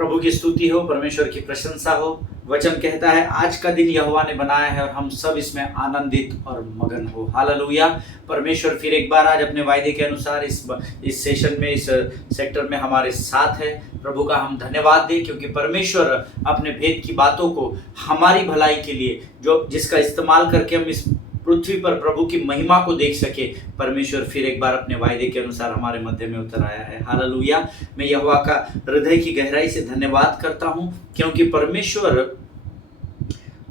प्रभु की स्तुति हो, परमेश्वर की प्रशंसा हो। वचन कहता है आज का दिन यहोवा ने बनाया है और हम सब इसमें आनंदित और मगन हो। हालेलुया। परमेश्वर फिर एक बार आज अपने वायदे के अनुसार इस सेशन में, इस सेक्टर में हमारे साथ है। प्रभु का हम धन्यवाद दें क्योंकि परमेश्वर अपने भेद की बातों को हमारी भलाई के लिए जिसका इस्तेमाल करके हम इस पृथ्वी पर प्रभु की महिमा को देख सके, परमेश्वर फिर एक बार अपने वायदे के अनुसार हमारे मध्य में उतर आया है। हालेलुया। मैं यहोवा का हृदय की गहराई से धन्यवाद करता हूं क्योंकि परमेश्वर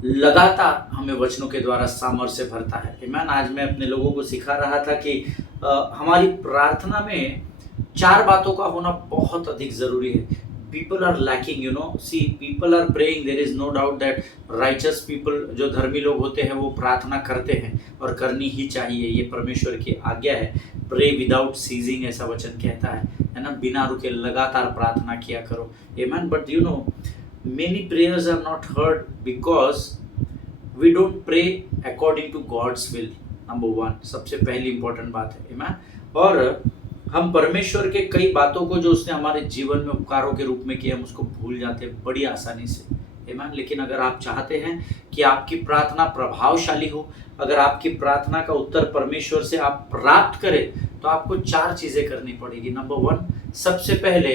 लगातार हमें वचनों के द्वारा सामर्थ्य से भरता है। आमीन। आज मैं अपने लोगों को सिखा रहा था कि हमारी प्रार्थना में 4 बातों का होना बहुत अधिक जरूरी है। People are lacking, see, people are praying. There is no doubt that righteous people, जो धर्मी लोग होते हैं, वो प्रार्थना करते हैं और करनी ही चाहिए। ये परमेश्वर की आज्ञा है। Pray without ceasing, ऐसा वचन कहता है ना, बिना रुके लगातार प्रार्थना किया करो। Amen. But many prayers are not heard because we don't pray according to God's will. Number 1, सबसे पहली इंपॉर्टेंट बात है। Amen. और हम परमेश्वर के कई बातों को जो उसने हमारे जीवन में उपकारों के रूप में किया, हम उसको भूल जाते हैं बड़ी आसानी से। आमीन। लेकिन अगर आप चाहते हैं कि आपकी प्रार्थना प्रभावशाली हो, अगर आपकी प्रार्थना का उत्तर परमेश्वर से आप प्राप्त करें, तो आपको 4 चीजें करनी पड़ेगी। नंबर 1, सबसे पहले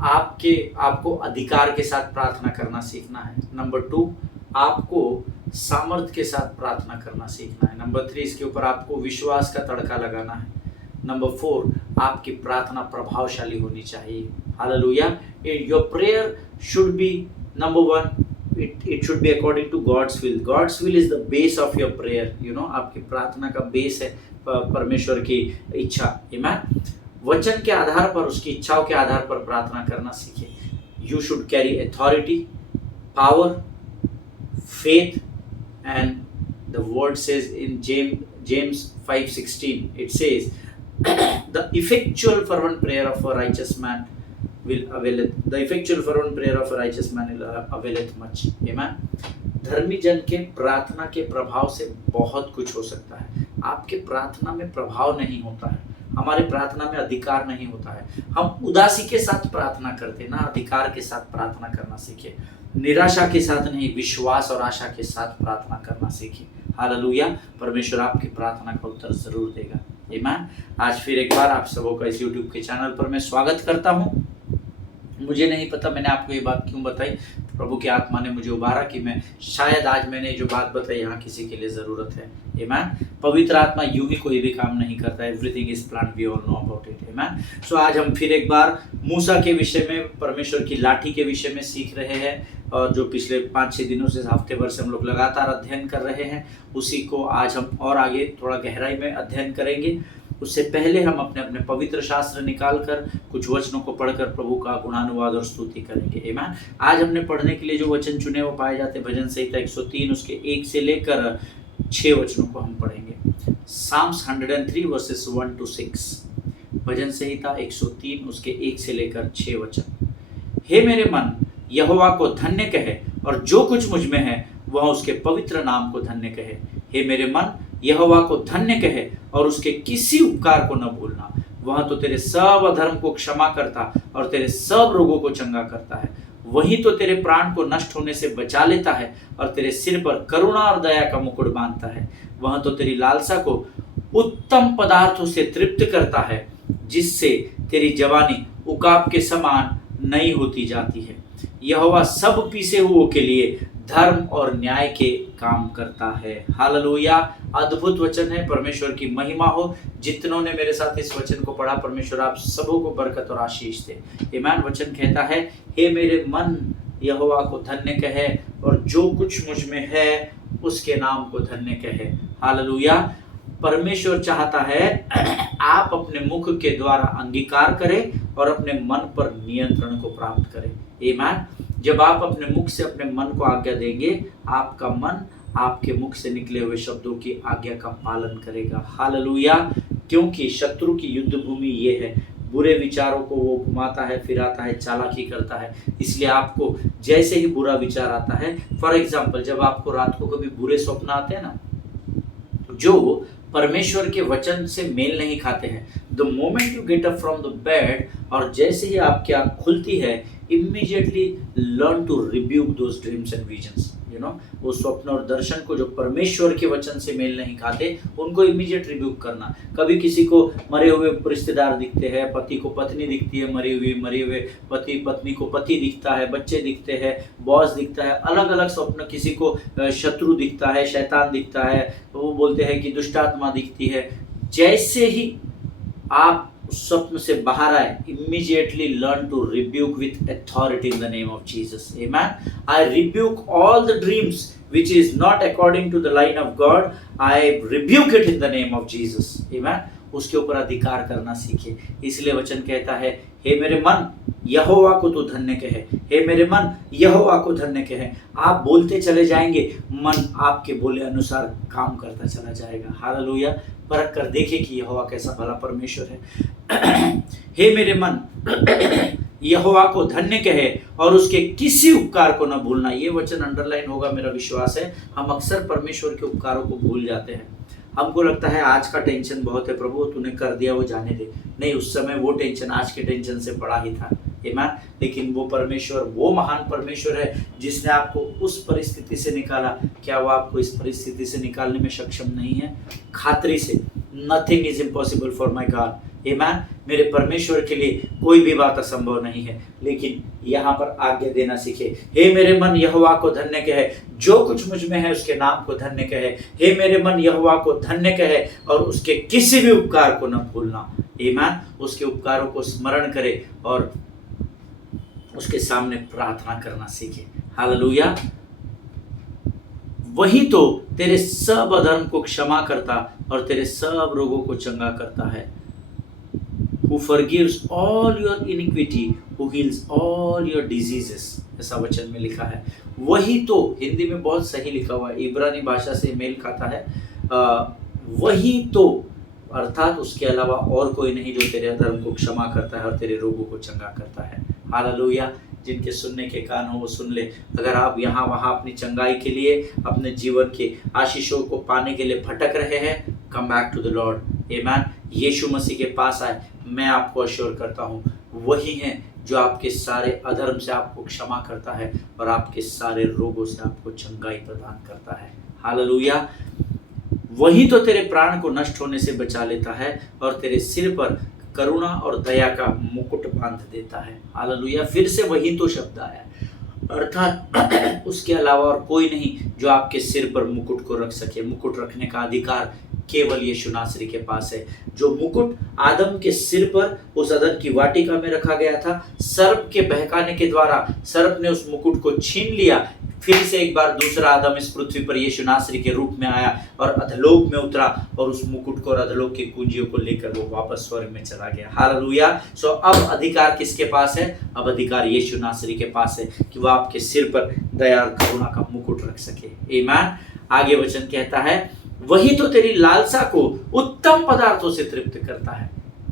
आपको अधिकार के साथ प्रार्थना करना सीखना है। नंबर 2, आपको सामर्थ के साथ प्रार्थना करना सीखना है। नंबर 3, इसके ऊपर आपको विश्वास का तड़का लगाना है। नंबर 4, आपकी प्रार्थना प्रभावशाली होनी चाहिए। Hallelujah. Your prayer should be number 1, it should be according to God's will. God's will is the base of your prayer. आपकी प्रार्थना का बेस है परमेश्वर की इच्छा। आमीन। वचन के आधार पर, उसकी इच्छाओं के आधार पर प्रार्थना करना सीखे। You should carry authority, power, faith, and the word says in James 5:16, it says the effectual fervent prayer of a righteous man will availeth. The effectual fervent prayer of a righteous man will availeth much. Amen. धर्मी जन के प्रार्थना के प्रभाव से बहुत कुछ हो सकता है। आपके प्रार्थना में प्रभाव नहीं होता है, हमारे प्रार्थना में अधिकार नहीं होता है। हम उदासी के साथ प्रार्थना करते ना, अधिकार के साथ प्रार्थना करना सीखे। निराशा के साथ नहीं, विश्वास और आशा के साथ प्रार्थना करना सीखे। हालेलुया। परमेश्वर आपकी प्रार्थना का उत्तर जरूर देगा। आमीन। आज फिर एक बार आप सबों का इस YouTube के चैनल पर मैं स्वागत करता हूं। मुझे नहीं पता मैंने आपको ये बात क्यों बताई, प्रभु की आत्मा ने मुझे उबारा कि मैं शायद आज मैंने जो बात बताई यहाँ किसी के लिए ज़रूरत है। आमीन। पवित्र आत्मा यूं ही कोई भी काम नहीं करता। Everything is plan, we all know about it. Amen. So आज हम फिर एक बार मूसा के विषय में, परमेश्वर की लाठी के विषय में सीख रहे हैं, और जो पिछले 5-6 दिनों से, हफ्ते भर से हम लोग लगातार अध्ययन कर रहे हैं, उसी को आज हम और आगे थोड़ा गहराई में अध्ययन करेंगे। उससे पहले हम अपने अपने पवित्र शास्त्र निकाल कर कुछ वचनों को पढ़कर प्रभु का गुणानुवाद और स्तुति करेंगे। आमीन। आज हमने पढ़ने के लिए जो वचन चुने वो पाए जाते हैं भजन संहिता 103 उसके 1 से लेकर 6 वचनों को हम पढ़ेंगे। Psalms 103 verses 1 to 6। भजन संहिता 103 उसके 1 से लेकर 6 वचन। हे मेरे मन, यहोवा को धन्य कहे और जो कुछ मुझ में है वह उसके पवित्र नाम को धन्य कहे। हे मेरे मन, यहोवा को धन्य कहे और उसके किसी उपकार को न भूलना। वह तो तेरे सब अधर्म को क्षमा करता और तेरे सब रोगों को चंगा करता है। वही तो तेरे प्राण को नष्ट होने से बचा लेता है और तेरे सिर पर करुणा और दया का मुकुट बांधता है। वह तो तेरी लालसा को उत्तम पदार्थों से तृप्त करता है, जिससे तेरी जवानी उकाब के समान नई होती जाती है। यहोवा सब पीसे हुओं के लिए धर्म और न्याय के काम करता है। हालेलुया। अद्भुत वचन है। परमेश्वर की महिमा हो। जितनों ने मेरे साथ इस वचन को पढ़ा, परमेश्वर आप सबों को बरकत और आशीष दे। आमीन। वचन कहता है, हे मेरे मन, यहोवा को धन्य कहे और जो कुछ मुझ में है उसके नाम को धन्य कहे। हालेलुया। परमेश्वर चाहता है आप अपने मुख के द्वारा अंगीकार करें और अपने मन पर नियंत्रण को प्राप्त करें। आमीन। जब आप अपने मुख से अपने मन को आज्ञा देंगे, आपका मन आपके मुख से निकले हुए शब्दों की आज्ञा का पालन करेगा। हालेलुया। क्योंकि शत्रु की युद्ध भूमि ये है, बुरे विचारों को वो घुमाता है, फिराता है, चालाकी करता है। इसलिए आपको जैसे ही बुरा विचार आता है, फॉर एग्जाम्पल जब आपको रात को कभी बुरे स्वप्न आते हैं ना, जो परमेश्वर के वचन से मेल नहीं खाते हैं, the moment you get up from the bed, और जैसे ही आपकी आंख खुलती है, immediately learn to rebuke those dreams and visions. वो स्वप्न और दर्शन को जो परमेश्वर के वचन से मेल नहीं खाते, उनको इमीडिएट रिब्यूक करना। कभी किसी को मरे हुए रिश्तेदार दिखते हैं, पति को पत्नी दिखती है मरे हुए पति, पत्नी को पति दिखता है, बच्चे दिखते हैं, बॉस दिखता है, अलग अलग स्वप्न। किसी को शत्रु दिखता है, शैतान दिखता है, तो वो बोलते हैं कि दुष्टात्मा दिखती है। जैसे ही आप स्वप्न से बाहर आए, immediately learn to rebuke with authority in the name of Jesus. Amen. I rebuke all the dreams which is not according to the line of God. I rebuke it in the name of Jesus. Amen. उसके ऊपर अधिकार करना सीखे। इसलिए वचन कहता है, हे मेरे मन यहोवा को तू धन्य कहे, हे मेरे मन यहोवा को धन्य कहे। आप बोलते चले जाएंगे, मन आपके बोले अनुसार काम करता चला जाएगा। हालेलुया। परख कर देखे कि यहोवा कैसा भला परमेश्वर है। हे मेरे मन यहोवा को धन्य कहे और उसके किसी उपकार को न भूलना। ये वचन अंडरलाइन होगा, मेरा विश्वास है। हम अक्सर परमेश्वर के उपकारों को भूल जाते हैं। हमको लगता है आज का टेंशन बहुत है, प्रभु तूने कर दिया, वो जाने दे। नहीं, उस समय वो टेंशन आज के टेंशन से बड़ा ही था। आमीन। लेकिन वो परमेश्वर, वो महान परमेश्वर है जिसने आपको उस परिस्थिति से निकाला। क्या वो आपको इस परिस्थिति से निकालने में सक्षम नहीं है? खातरी से, nothing is impossible for my God. आमीन। मेरे परमेश्वर के लिए कोई भी बात असंभव नहीं है। लेकिन यहाँ पर आज्ञा देना सीखे। हे मेरे मन यहोवा को धन्य कहे, जो कुछ मुझ में है उसके नाम को धन्य कहे। हे मेरे मन यहोवा को धन्य कहे और उसके किसी भी उपकार को न भूलना। आमीन। उसके उपकारों को स्मरण करे और उसके सामने प्रार्थना करना सीखे। हालेलुया। वही तो तेरे सब अधर्म को क्षमा करता और तेरे सब रोगों को चंगा करता है। Who forgives all your iniquity, who heals all your diseases, ऐसा वचन में लिखा है। वही तो, हिंदी में बहुत सही लिखा हुआ है, इब्रानी भाषा से मेल खाता है। वही तो, अर्थात उसके अलावा और कोई नहीं जो तेरे अधर्म को क्षमा करता है और तेरे रोगों को चंगा करता है। हालेलुया। जिनके सुनने के कान हो वो सुन ले। अगर आप यहाँ वहाँ अपनी चंगाई के लिए, अपने जीवन के आशीषों को पाने के लिए भटक रहे हैं, come back to the lord. Amen. Yeshu मसीह के पास आए। मैं आपको अश्योर करता हूँ, वही है जो आपके सारे अधर्म से आपको क्षमा करता है और आपके सारे रोगों से आपको चंगाई प्रदान करता है। हालेलुया। वही तो तेरे प्राण को नष्ट होने से बचा लेता है और तेरे सिर पर करुणा और दया का मुकुट बांध देता है। हालेलुया। फिर से वही तो शब्द आया, अर्थात उसके अलावा और कोई नहीं जो आपके सिर पर मुकुट को रख सके। मुकुट रखने का अधिकार केवल यीशु नासरी के पास है। जो मुकुट आदम के सिर पर उस अदन की वाटिका में रखा गया था, सर्प के बहकाने के द्वारा सर्प ने उस मुकुट को छीन लिया। फिर से एक बार दूसरा आदम इस पृथ्वी पर यीशु नासरी के रूप में आया और अधलोक में उतरा और उस मुकुट को और अधलोक की कुंजियों को लेकर वो वापस स्वर्ग में चला गया। हालेलुया। सो अब अधिकार किसके पास है? अब अधिकार यीशु नासरी के पास है कि वह आपके सिर पर दया और करुणा का मुकुट रख सके। आमीन। आगे वचन कहता है, वही तो तेरी लालसा को उत्तम पदार्थों से तृप्त करता है।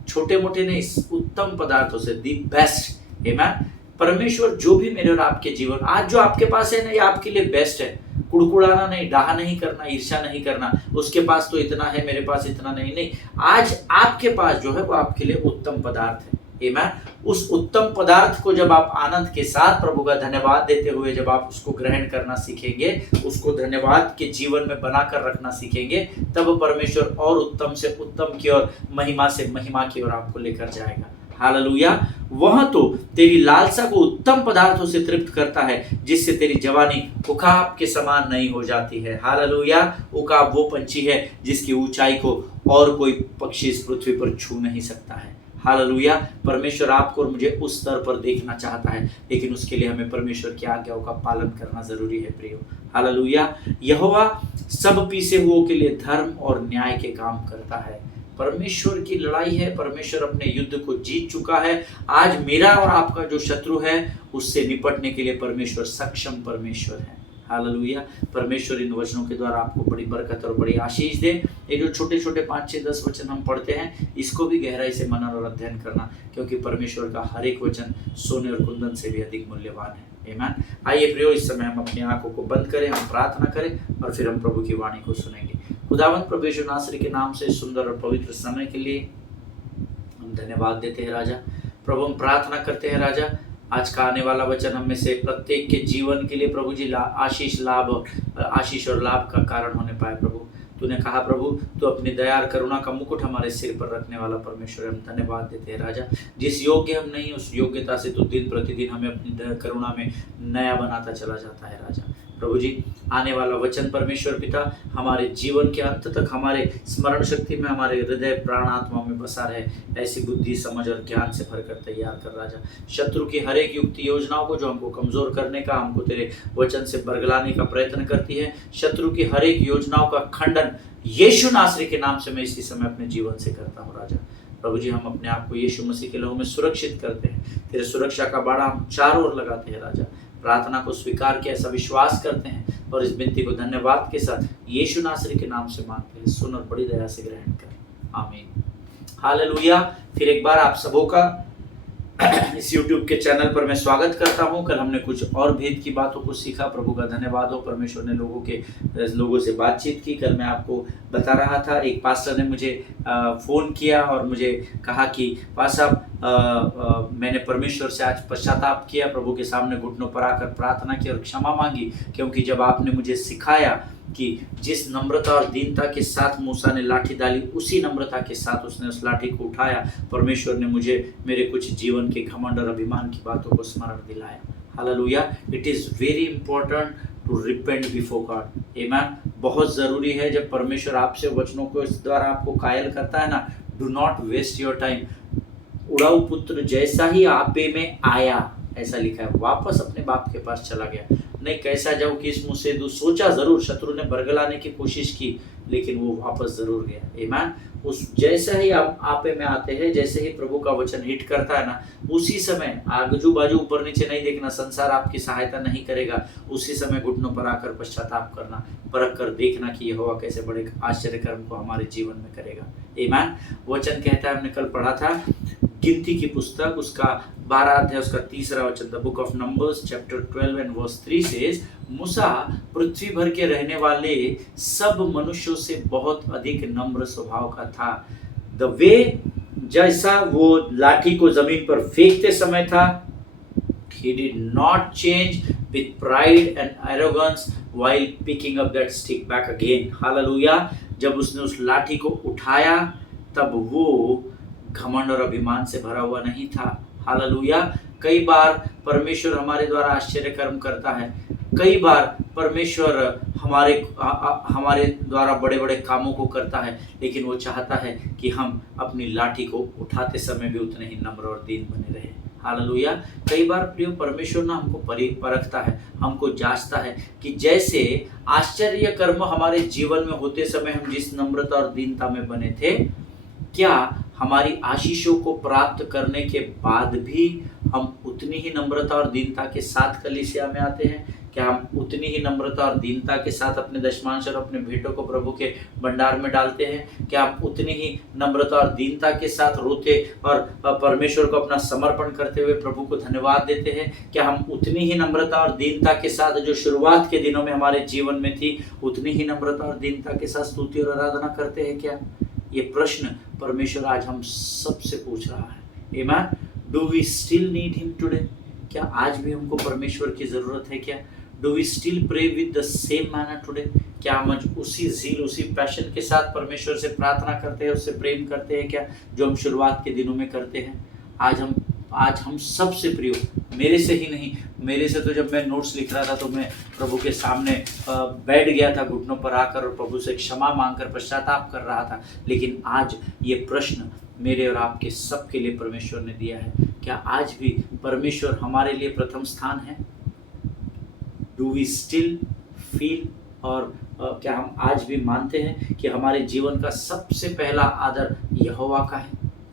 छोटे मोटे नहीं, उत्तम पदार्थों से, दी बेस्ट। आमीन। परमेश्वर जो भी मेरे और आपके जीवन आज जो आपके पास है ना, ये आपके लिए बेस्ट है। कुड़कुड़ाना नहीं, डाहा नहीं करना, ईर्ष्या नहीं करना, उसके पास तो इतना है मेरे पास इतना नहीं। नहीं, आज आपके पास जो है वो आपके लिए उत्तम पदार्थ है। आमीन। उस उत्तम पदार्थ को जब आप आनंद के साथ प्रभु का धन्यवाद देते हुए जब आप उसको ग्रहण करना सीखेंगे, उसको धन्यवाद के जीवन में बनाकर रखना सीखेंगे, तब परमेश्वर और उत्तम से उत्तम की ओर, महिमा से महिमा की ओर आपको लेकर जाएगा। हालेलुया। वह तो तेरी लालसा को उत्तम पदार्थों से तृप्त करता है, जिससे तेरी जवानी उकाब के समान नहीं हो जाती है। हालेलुया। उकाब वो पंछी है जिसकी ऊंचाई को और कोई पक्षी इस पृथ्वी पर छू नहीं सकता है। हालेलुया। परमेश्वर आपको और मुझे उस स्तर पर देखना चाहता है, लेकिन उसके लिए हमें परमेश्वर की आज्ञाओं का पालन करना जरूरी है प्रियो। हालेलुया। यहोवा सब पीसे हुओं के लिए धर्म और न्याय के काम करता है। परमेश्वर की लड़ाई है, परमेश्वर अपने युद्ध को जीत चुका है। आज मेरा और आपका जो शत्रु है उससे निपटने के लिए परमेश्वर सक्षम परमेश्वर है। हालेलुया। परमेश्वर इन वचनों के द्वारा आपको बड़ी बरकत और बड़ी आशीष दे। ये जो छोटे छोटे 5, 6, 10 वचन हम पढ़ते हैं, इसको भी गहराई से मनन और अध्ययन करना, क्योंकि परमेश्वर का हर एक वचन सोने और कुंदन से भी अधिक मूल्यवान है। आमीन। आइए प्रियो, इस समय हम अपनी आंखों को बंद करें, हम प्रार्थना करें और फिर हम प्रभु की वाणी को सुनेंगे। खुदावंत प्रभु यीशु नासरी के नाम से सुंदर और पवित्र समय के लिए हम धन्यवाद देते हैं राजा। प्रभु हम प्रार्थना करते हैं राजा, आज का आने वाला वचन हम में से प्रत्येक के जीवन के लिए प्रभु जी आशीष और लाभ का कारण होने पाए। प्रभु तूने कहा प्रभु तू अपनी दया और करुणा का मुकुट हमारे सिर पर रखने वाला परमेश्वर, हम धन्यवाद देते हैं राजा। जिस योग्य हम नहीं उस योग्यता से तू दिन प्रतिदिन हमें अपनी दया करुणा में नया बनाता चला जाता है राजा। प्रभु जी आने वाला वचन परमेश्वर पिता हमारे जीवन के अंत तक हमारे स्मरण शक्ति में, हमारे हृदय प्राण आत्मा में बसा रहे, ऐसी बुद्धि समझ और ज्ञान से भरकर तैयार कर राजा। शत्रु की हर एक युक्ति योजनाओं को जो हमको कमजोर करने का, हमको तेरे वचन से बरगलाने का प्रयत्न करती है, शत्रु की हर एक योजनाओं का खंडन यीशु नासरी के नाम से मैं इसी समय अपने जीवन से करता हूँ राजा। प्रभु जी हम अपने आप को यीशु मसीह के लहू में सुरक्षित करते हैं, तेरे सुरक्षा का बाड़ा हम चारों ओर लगाते हैं राजा। प्रार्थना को स्वीकार किया ऐसा विश्वास करते हैं और इस विनती को धन्यवाद के साथ यीशु नासरी के नाम से मांगते हैं, सुन और बड़ी दया से ग्रहण कर, आमीन। हालेलुया। फिर एक बार आप सबों का इस YouTube के चैनल पर मैं स्वागत करता हूं। कल हमने कुछ और भेद की बातों को सीखा, प्रभु का धन्यवाद हो, परमेश्वर ने लोगों से बातचीत की। कल मैं आपको बता रहा था, एक पास्टर ने मुझे फ़ोन किया और मुझे कहा कि पास्टर साहब मैंने परमेश्वर से आज पश्चाताप किया, प्रभु के सामने घुटनों पर आकर प्रार्थना की और क्षमा मांगी, क्योंकि जब आपने मुझे सिखाया कि जिस नम्रता और दीनता के साथ मूसा ने लाठी डाली, उसी नम्रता के साथ उसने उस लाठी को उठाया। परमेश्वर ने मुझे मेरे कुछ जीवन के घमंड और अभिमान की बातों को स्मरण दिलाया। Hallelujah. It is very important to repent before God, amen. बहुत ज़रूरी है जब परमेश्वर आपसे वचनों को इस द्वारा आपको कायल करता है ना, do not waste your time. उड़ाऊ पुत्र जैसा ही आपे में आया, ऐसा लिखा है, वापस अपने बाप के पास चला गया। नहीं कैसा जाऊँ कि इस मुँह से दूँ, सोचा ज़रूर, शत्रु ने बरगलाने की कोशिश की, लेकिन वो वापस ज़रूर गया। आमीन। उस जैसा ही आप आपे में आते हैं, जैसे ही प्रभु का वचन हिट करता है ना, उसी समय आजू बाजू ऊपर नीचे नहीं देखना, संसार आपकी सहायता नहीं करेगा, उसी समय घुटनों पर आकर पश्चाताप करना, परख कर देखना कि यहोवा कैसे बड़े आश्चर्य कर्म को हमारे जीवन में करेगा। आमीन। वचन कहता है, हमने कल पढ़ा था गिनती की पुस्तक उसका 12 अध्याय उसका 3 वचन, the book of numbers chapter 12 and verse 3 says, मूसा पृथ्वी भर के रहने वाले सब मनुष्यों से बहुत अधिक नम्र स्वभाव का था। द वे, जैसा वो लाठी को जमीन पर फेंकते समय था, he did not change with pride and arrogance while picking up that stick back again. Hallelujah. जब उसने उस लाठी को उठाया तब वो घमंड और अभिमान से भरा हुआ नहीं था। हालेलुया। कई बार परमेश्वर हमारे द्वारा आश्चर्य कर्म करता है, कई बार परमेश्वर हमारे द्वारा बड़े बड़े कामों को करता है, लेकिन वो चाहता है कि हम अपनी लाठी को उठाते समय भी उतने ही नम्र और दीन बने रहे। हालेलुया। कई बार प्रिय परमेश्वर ना हमको परखता है, हमको जांचता है कि जैसे आश्चर्य कर्म हमारे जीवन में होते समय हम जिस नम्रता और दीनता में बने थे, क्या हमारी आशीषों को प्राप्त करने के बाद भी हम उतनी ही नम्रता और दीनता के साथ कलीसिया में आते हैं? क्या हम उतनी ही नम्रता और दीनता के साथ अपने दशमांश और अपने भेंटों को प्रभु के भंडार में डालते हैं? क्या हम उतनी ही नम्रता और दीनता के साथ रोते और परमेश्वर को अपना समर्पण करते हुए प्रभु को धन्यवाद देते हैं? क्या हम उतनी ही नम्रता और दीनता के साथ जो शुरुआत के दिनों में हमारे जीवन में थी, उतनी ही नम्रता और दीनता के साथ स्तुति और आराधना करते हैं क्या? ये प्रश्न परमेश्वर आज हम सबसे पूछ रहा है। Amen. Do we still need him today? क्या आज भी हमको परमेश्वर की ज़रूरत है क्या? Do we still pray with the same manner today? क्या हम उसी ज़ील उसी पैशन के साथ परमेश्वर से प्रार्थना करते हैं, उससे प्रेम करते हैं क्या, जो हम शुरुआत के दिनों में करते हैं? आज हम सबसे प्रिय, मेरे से ही नहीं, मेरे से तो जब मैं नोट्स लिख रहा था तो मैं प्रभु के सामने बैठ गया था घुटनों पर आकर और प्रभु से क्षमा मांगकर पश्चाताप कर रहा था। लेकिन आज ये प्रश्न मेरे और आपके सब के लिए परमेश्वर ने दिया है। क्या आज भी परमेश्वर हमारे लिए प्रथम स्थान है? डू वी स्टिल फील, और क्या हम आज भी मानते हैं कि हमारे जीवन का सबसे पहला आदर यहोवा का है?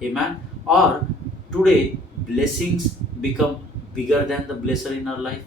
आमीन। और today blessings become bigger than the blesser in our life.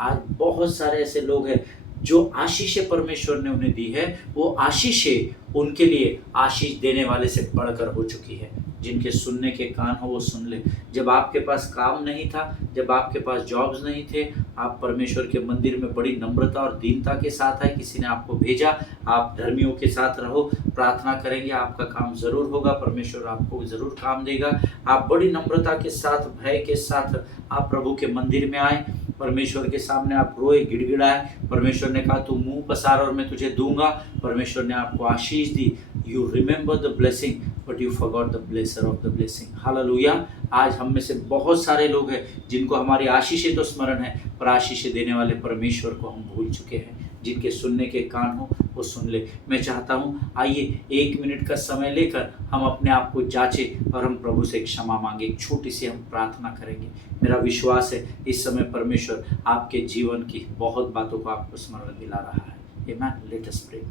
आज बहुत सारे ऐसे लोग हैं जो आशीषें परमेश्वर ने उन्हें दी है, वो आशीषें उनके लिए आशीष देने वाले से बढ़कर हो चुकी है। जिनके सुनने के कान हो वो सुन ले। जब आपके पास काम नहीं था, जब आपके पास जॉब्स नहीं थे, आप परमेश्वर के मंदिर में बड़ी नम्रता और दीनता के साथ आए, किसी ने आपको भेजा, आप धर्मियों के साथ रहो, प्रार्थना करेंगे, आपका काम ज़रूर होगा, परमेश्वर आपको ज़रूर काम देगा। आप बड़ी नम्रता के साथ, भय के साथ आप प्रभु के मंदिर में आए, परमेश्वर के सामने आप रोए, गिड़गिड़ाए। परमेश्वर ने कहा तू मुंह पसार और मैं तुझे दूंगा। परमेश्वर ने आपको आशीष दी। You remember the blessing but you forgot the blesser of the blessing. हालेलुया। आज हम में से बहुत सारे लोग हैं जिनको हमारी आशीषें तो स्मरण है, पर आशीषें देने वाले परमेश्वर को हम भूल चुके हैं। जिनके सुनने के कान हो वो सुन ले। मैं चाहता हूँ आइए 1 मिनट का समय लेकर हम अपने आप को जांचें और हम प्रभु से क्षमा मांगे। एक छोटी सी हम प्रार्थना करेंगे। मेरा विश्वास है इस समय परमेश्वर आपके जीवन की बहुत बातों को आपको स्मरण दिला रहा है। आमेन। Let us pray.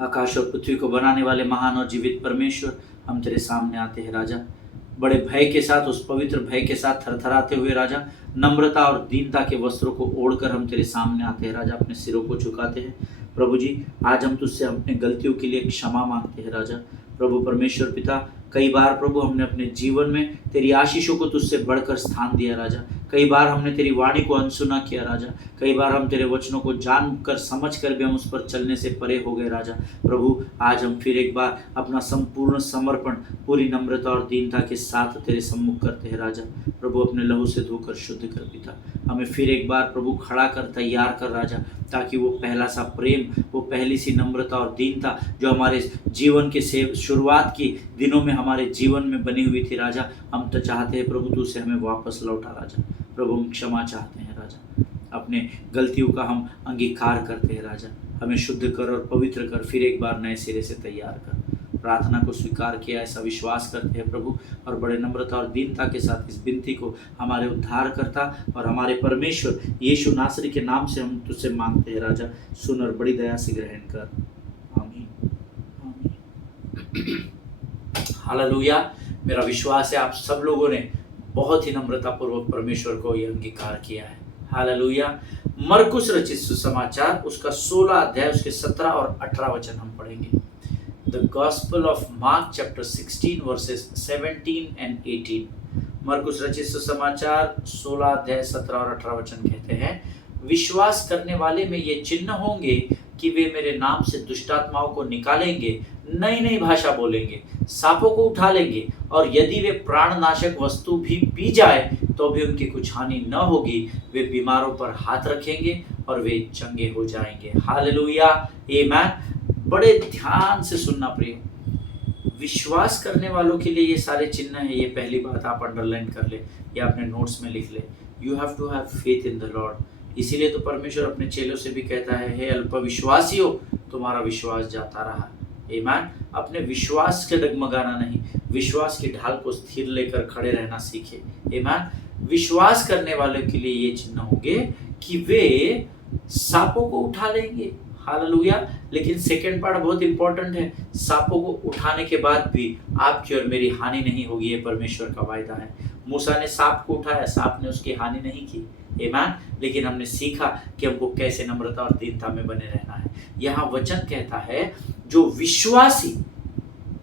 आकाश और पृथ्वी को बनाने वाले महान और जीवित परमेश्वर, हम तेरे सामने आते हैं राजा, बड़े भय के साथ, उस पवित्र भय के साथ थरथराते हुए राजा, नम्रता और दीनता के वस्त्रों को ओढ़कर हम तेरे सामने आते हैं राजा, अपने सिरों को झुकाते हैं। प्रभु जी, आज हम तुझसे अपने गलतियों के लिए क्षमा मांगते हैं राजा। प्रभु परमेश्वर पिता, कई बार प्रभु हमने अपने जीवन में तेरी आशीषों को तुझसे बढ़कर स्थान दिया राजा। कई बार हमने तेरी वाणी को अनसुना किया राजा। कई बार हम तेरे वचनों को जानकर समझकर भी हम उस पर चलने से परे हो गए राजा। प्रभु, आज हम फिर एक बार अपना संपूर्ण समर्पण पूरी नम्रता और दीनता के साथ तेरे सम्मुख करते हैं राजा। प्रभु, अपने लहू से धोकर शुद्ध कर पिता, हमें फिर एक बार प्रभु खड़ा कर, तैयार कर राजा, ताकि वो पहला सा प्रेम, वो पहली सी नम्रता और दीनता जो हमारे जीवन के शुरुआत की दिनों में हमारे जीवन में बनी हुई थी राजा, हम तो चाहते हैं प्रभु तू से हमें वापस लौटा राजा। प्रभु, हम क्षमा चाहते हैं राजा, अपने गलतियों का हम अंगीकार करते हैं राजा। हमें शुद्ध कर और पवित्र कर, फिर एक बार नए सिरे से तैयार कर। प्रार्थना को स्वीकार किया ऐसा विश्वास करते हैं प्रभु, और बड़े नम्रता और दीनता के साथ इस विनती को हमारे उद्धारकर्ता और हमारे परमेश्वर यीशु नासरी के नाम से हम तुझसे मांगते हैं राजा। सुन और बड़ी दया से ग्रहण कर। आमीन, आमीन। हालेलुया। मेरा विश्वास है आप सब लोगों ने बहुत ही नम्रता पूर्वक परमेश्वर को ये अंगीकार किया है। हालेलुया। मरकुस रचित सुसमाचार उसका 16 अध्याय उसके 17 और 18 वचन हम पढ़ेंगे। The gospel of mark chapter 16 versus 17 and 18। मरकुस रचित सुसमाचार 16 अध्याय 17 और 18 वचन कहते हैं, विश्वास करने वाले में ये चिन्ह होंगे कि वे मेरे नाम से दुष्टात्माओं को निकालेंगे, नई नई भाषा बोलेंगे, सांपों को उठा लेंगे, और यदि वे प्राणनाशक वस्तु भी पी जाए तो भी उनकी कुछ हानि न होगी। वे बीमारों पर हाथ रखेंगे और वे चंगे हो जाएंगे। हालेलुया, आमीन। बड़े ध्यान से सुनना प्रिय, विश्वास करने वालों के लिए ये सारे चिन्ह हैं। ये पहली बात आप अंडरलाइन कर ले या अपने नोट्स में लिख ले। You have to have faith in the lord. इसीलिए तो परमेश्वर अपने चेलों से भी कहता है, हे अल्पविश्वासियों, तुम्हारा विश्वास जाता रहा। आमीन। अपने विश्वास के डगमगाना नहीं, विश्वास की ढाल को स्थिर लेकर खड़े रहना सीखे। आमीन। विश्वास करने वालों के लिए ये चिन्ह होंगे कि वे सांपों को उठा लेंगे। हालेलुया। लेकिन सेकंड पार्ट बहुत इंपॉर्टेंट है, सांपों को उठाने के बाद भी आपकी और मेरी हानि नहीं होगी, ये परमेश्वर का वायदा है। मूसा ने सांप को उठाया, सांप ने उसकी हानि नहीं की। आमीन। लेकिन हमने सीखा कि हमको कैसे नम्रता और दीनता में बने रहना है। यहाँ वचन कहता है, जो विश्वासी,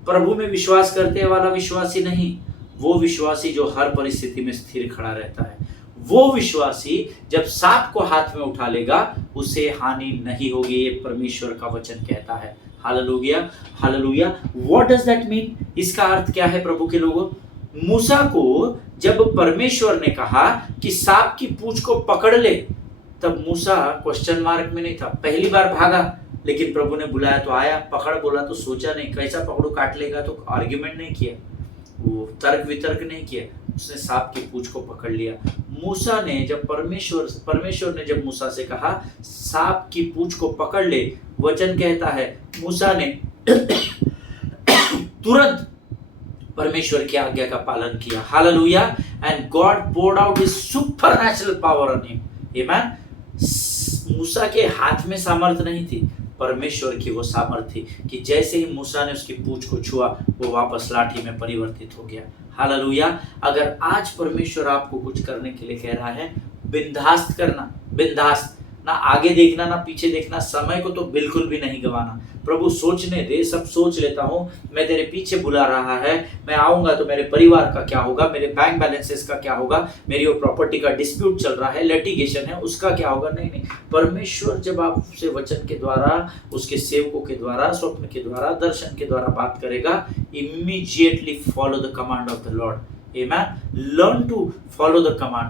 प्रभु में विश्वास करते वाला विश्वासी नहीं, वो विश्वासी जो हर परिस्थिति में स्थिर खड़ा रहता है, वो विश्वासी जब सांप को हाथ में उठा लेगा उसे हानि नहीं होगी, ये परमेश्वर का वचन कहता है। Hallelujah, hallelujah. What does that mean? इसका अर्थ क्या है प्रभु के लोगों? मूसा को जब परमेश्वर ने कहा कि सांप की पूंछ को पकड़ ले, तब मूसा क्वेश्चन मार्क में नहीं था। पहली बार भागा, लेकिन प्रभु ने बुलाया तो आया, पकड़ बोला तो सोचा नहीं कैसा पकड़ू, काट लेगा, तो आर्ग्यूमेंट नहीं किया, वो तर्क वितर्क नहीं किया, उसने सांप की पूंछ को पकड़ लिया। मूसा ने जब परमेश्वर ने जब मूसा से कहा सांप की पूंछ को पकड़ ले, वचन कहता है मूसा ने तुरंत परमेश्वर की आज्ञा का पालन किया। Hallelujah. And God poured out his supernatural power on him. Amen. Musa के हाथ में सामर्थ नहीं थी, परमेश्वर की वो सामर्थ थी कि जैसे ही मूसा ने उसकी पूंछ को छुआ, वो वापस लाठी में परिवर्तित हो गया। हालेलुया। अगर आज परमेश्वर आपको कुछ करने के लिए कह रहा है, बिंदास्त करना, बिंदास्त। ना आगे देखना ना पीछे देखना, समय को तो बिल्कुल भी नहीं गंवाना। प्रभु सोचने दे, सब सोच लेता हूँ, मैं तेरे पीछे बुला रहा है, मैं आऊंगा तो मेरे परिवार का क्या होगा, मेरे बैंक बैलेंसेस का क्या होगा, मेरी वो प्रॉपर्टी का डिस्प्यूट चल रहा है, लिटिगेशन है, उसका क्या होगा। नहीं नहीं, परमेश्वर जब आपसे वचन के द्वारा, उसके सेवकों के द्वारा, स्वप्न के द्वारा, दर्शन के द्वारा बात करेगा, immediately follow the command of the Lord. Amen. Learn to follow the command.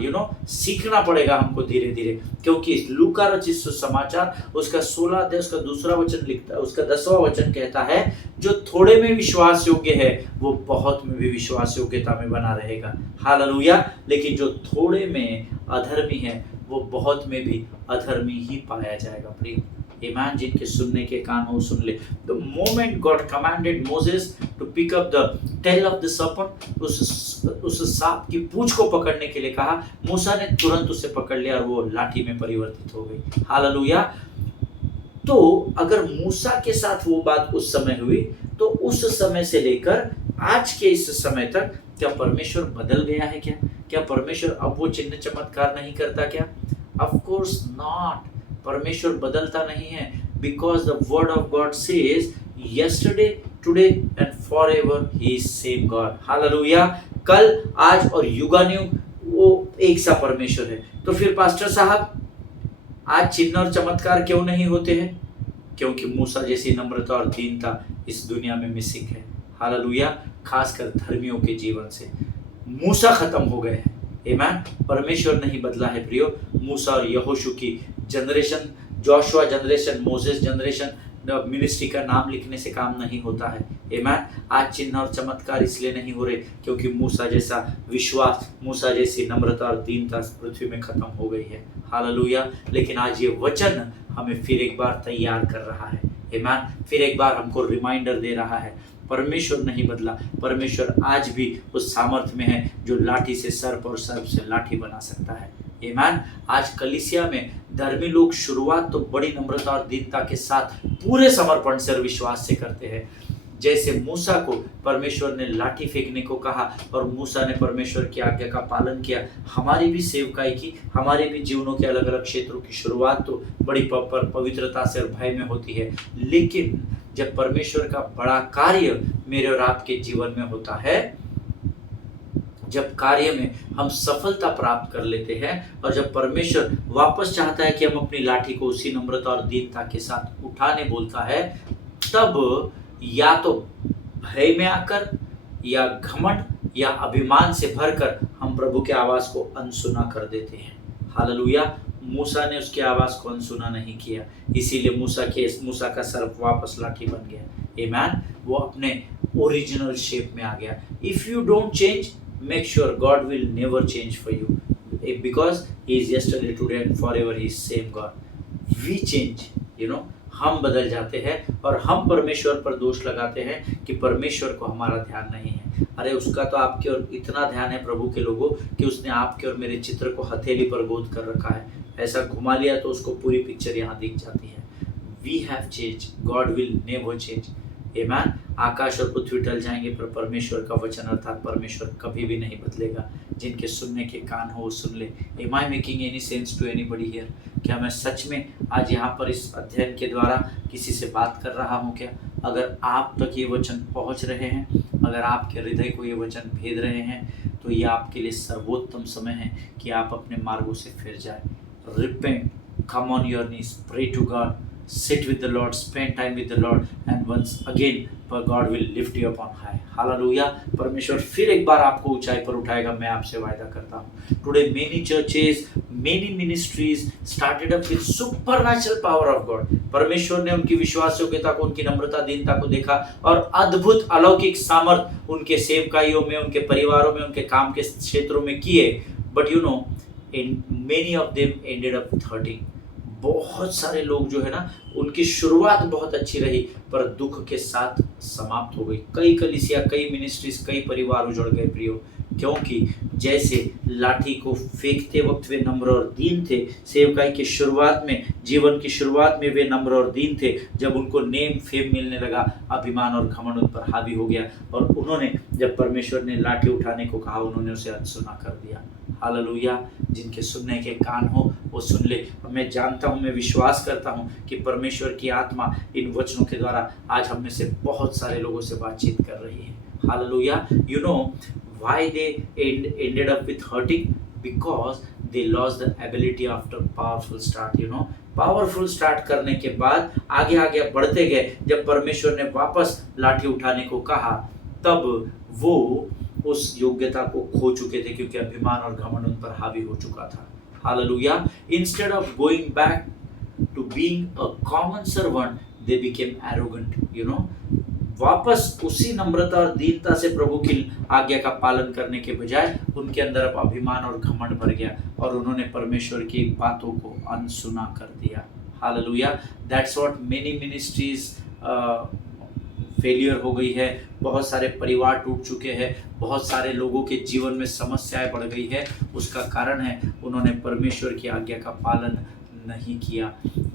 सीखना पड़ेगा हमको धीरे धीरे, क्योंकि लूका रचित सुसमाचार उसका 16 अध्याय उसका दूसरा वचन लिखता है, उसका 10वां वचन कहता है, जो थोड़े में विश्वास योग्य है वो बहुत में भी विश्वास योग्यता में बना रहेगा। हालेलुया। लेकिन जो थोड़े में अधर्मी है वो बहुत में भी अधर्मी ही पाया जाएगा। प्रिय ईमान, जिनके सुनने के कान हो सुन ले। The moment God commanded Moses to pick up the tail of the serpent, उस सांप की पूंछ को पकड़ने के लिए कहा, मूसा ने तुरंत उसे पकड़ लिया और वो लाठी में परिवर्तित हो गई। हालेलुया। तो अगर मूसा के साथ वो बात उस समय हुई, तो उस समय से लेकर आज के इस समय तक क्या परमेश्वर बदल गया है? क्या परमेश्वर अब वो चिन्ह चमत्कार नहीं करता क्या? Of course not. परमेश्वर बदलता नहीं है, because the word of God says yesterday today and forever he is same God. Hallelujah. कल, आज और युगानुयुग वो एक सा परमेश्वर है। तो फिर पास्टर साहब, आज चिन्ह और चमत्कार क्यों नहीं होते हैं? क्योंकि मूसा जैसी नम्रता और दीनता इस दुनिया में मिसिंग है। हालेलुया। खासकर धर्मियों के जीवन से मूसा खत्म हो गए हैं। आमीन। परमेश्वर नहीं बदला है प्रियो। मूसा और यहोशू की generation, Joshua generation, Moses generation, ministry का नाम लिखने से काम नहीं होता है। आमीन। आज चिन्ह और चमत्कार इसलिए नहीं हो रहे क्योंकि मूसा जैसा विश्वास, मूसा जैसी नम्रता और दीनता पृथ्वी में खत्म हो गई है। हालेलुया। लेकिन आज ये वचन हमें फिर एक बार तैयार कर रहा है। आमीन। फिर एक बार हमको रिमाइंडर दे रहा है, परमेश्वर नहीं बदला। परमेश्वर आज भी उस सामर्थ्य में है जो लाठी से सर्प और सर्प से लाठी बना सकता है। आमीन। आज कलीसिया में धर्मी लोग शुरुआत तो बड़ी नम्रता और दीनता के साथ पूरे समर्पण से और विश्वास से करते हैं। जैसे मूसा को परमेश्वर ने लाठी फेंकने को कहा और मूसा ने परमेश्वर की आज्ञा का पालन किया, हमारी भी सेवकाई की, हमारे भी जीवनों के अलग अलग क्षेत्रों की शुरुआत तो बड़ी पवित्रता से और भय में होती है। लेकिन जब परमेश्वर का बड़ा कार्य मेरे और आपके जीवन में होता है, जब कार्य में हम सफलता प्राप्त कर लेते हैं और जब परमेश्वर वापस चाहता है कि हम अपनी लाठी को उसी नम्रता और दीनता के साथ उठाने बोलता है, तब या तो भय में आकर या घमंड या अभिमान से भरकर हम प्रभु के आवाज को अनसुना कर देते हैं। हालेलुया। मूसा ने उसकी आवाज को अनसुना नहीं किया, इसीलिए मूसा का सर्प वापस लाठी बन गया। आमीन। वो अपने ओरिजिनल शेप में आ गया। If you don't change, make sure God will never change for you, because he is yesterday, today and forever he is same God. We change, हम बदल जाते हैं और हम परमेश्वर पर दोष लगाते हैं कि परमेश्वर को हमारा ध्यान नहीं है। अरे उसका तो आपके और इतना ध्यान है प्रभु के लोगों कि उसने आपके और मेरे चित्र को हथेली पर गोद कर रखा है। ऐसा घुमा लिया तो उसको पूरी पिक्चर यहाँ दिख जाती है। We have changed, God will never change. आमीन। आकाश और पृथ्वी टल जाएंगे पर परमेश्वर का वचन अर्थात परमेश्वर कभी भी नहीं बदलेगा। जिनके सुनने के कान हो वो सुन ले। Am I making any sense to anybody here? क्या मैं सच में आज यहाँ पर इस अध्ययन के द्वारा किसी से बात कर रहा हूँ क्या? अगर आप तक ये वचन पहुँच रहे हैं, अगर आपके हृदय को ये वचन भेद रहे हैं, तो ये आपके लिए सर्वोत्तम समय है कि आप अपने मार्गों से फिर जाए। Repent, come on your knees, pray to God, sit with the Lord, spend time with the Lord, and once again God will lift you up on high. Hallelujah. परमेश्वर फिर एक बार आपको ऊंचाई पर उठाएगा, मैं आपसे वायदा करता हूँ। Today many churches, many ministries started up with supernatural power of God. परमेश्वर ने उनकी विश्वास योग्यता को, उनकी नम्रता दीनता को देखा और अद्भुत अलौकिक सामर्थ उनके सेवकाइयों में, उनके परिवारों में, उनके काम के क्षेत्रों में किए। But many of them ended up hurting. बहुत सारे लोग जो है ना, उनकी शुरुआत बहुत अच्छी रही पर दुख के साथ समाप्त हो गई। कई कलीसिया, कई मिनिस्ट्रीज, कई परिवार उजड़ गए प्रियो, क्योंकि जैसे लाठी को फेंकते वक्त वे नम्र और दीन थे, सेवकाई की शुरुआत में, जीवन की शुरुआत में वे नम्र और दीन थे। जब उनको नेम फेम मिलने लगा, अभिमान और घमंड उन पर हावी हो गया और उन्होंने, जब परमेश्वर ने लाठी उठाने को कहा, उन्होंने उसे अनसुना कर दिया। हालेलुया। जिनके सुनने के कान हो वो सुन ले। मैं जानता हूँ, मैं विश्वास करता हूँ कि परमेश्वर की आत्मा इन वचनों के द्वारा आज हम में से बहुत सारे लोगों से बातचीत कर रही है। Hallelujah. You know why they ended up with hurting? Because they lost the ability after powerful start. Powerful start करने के बाद आगे आगे बढ़ते गए, जब परमेश्वर ने वापस लाठी उठाने को कहा तब वो उस योग्यता को खो चुके थे, क्योंकि अभिमान और घमंड उन पर हावी हो चुका था। Hallelujah. Instead of going back to being a common servant they became arrogant. वापस उसी नम्रता और दीनता से प्रभु की आज्ञा का पालन करने के बजाय उनके अंदर अब अभिमान और घमंड भर गया और उन्होंने परमेश्वर की बातों को अनसुना कर दिया। Hallelujah. That's what many ministries failure हो गई है। बहुत सारे परिवार टूट चुके हैं, बहुत सारे लोगों के जीवन में समस्याएं बढ़ गई है। उसका कारण है उन्होंने परमेश्वर की आज्ञा का पालन नहीं किया।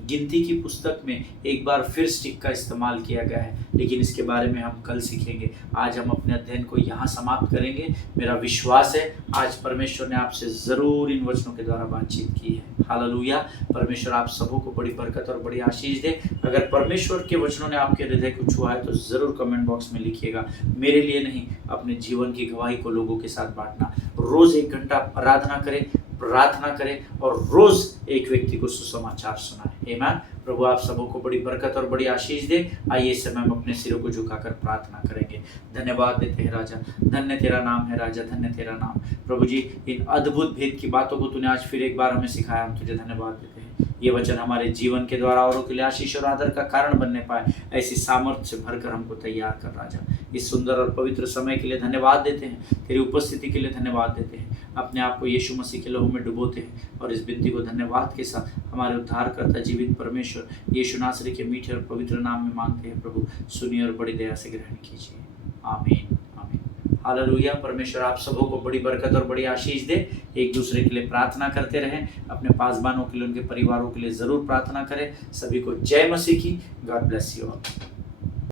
गिनती की पुस्तक में एक बार फिर स्टिक का इस्तेमाल किया गया है, लेकिन इसके बारे में हम कल सीखेंगे। आज हम अपने अध्ययन को यहाँ समाप्त करेंगे। मेरा विश्वास है आज परमेश्वर ने आपसे ज़रूर इन वचनों के द्वारा बातचीत की है। हालेलुया। परमेश्वर आप सबों को बड़ी बरकत और बड़ी आशीष दे। अगर परमेश्वर के वचनों ने आपके हृदय को छुआ है तो ज़रूर कमेंट बॉक्स में लिखिएगा। मेरे लिए नहीं, अपने जीवन की गवाही को लोगों के साथ बांटना। रोज़ 1 घंटा आराधना करें, प्रार्थना करें और रोज एक व्यक्ति को सुसमाचार सुनाएं। आमीन। प्रभु आप सबों को बड़ी बरकत और बड़ी आशीष दे। आइए इस समय हम अपने सिरों को झुकाकर प्रार्थना करेंगे। धन्यवाद देते हैं राजा, धन्य तेरा नाम है राजा, धन्य तेरा नाम। प्रभु जी, इन अद्भुत भेद की बातों को तूने आज फिर एक बार हमें सिखाया, हम तुझे धन्यवाद देते हैं। ये वचन हमारे जीवन के द्वारा औरों के लिए आशीष और आदर का कारण बनने पाए, ऐसी सामर्थ्य से भरकर हमको तैयार कर राजा। इस सुंदर और पवित्र समय के लिए धन्यवाद देते हैं, तेरी उपस्थिति के लिए धन्यवाद देते हैं। अपने आप को यीशु मसीह के लहू में डुबोते हैं और इस विनती को धन्यवाद के साथ हमारे उद्धारकर्ता जीवित परमेश्वर यीशु नासरी के मीठे और पवित्र नाम में मांगते हैं। प्रभु सुनिए और बड़ी दया से ग्रहण कीजिए। आमीन आमीन। हालेलुया। परमेश्वर आप सबों को बड़ी बरकत और बड़ी आशीष दे। एक दूसरे के लिए प्रार्थना करते रहें, अपने पासबानों के लिए, उनके परिवारों के लिए ज़रूर प्रार्थना करें। सभी को जय मसीह की। God bless you all.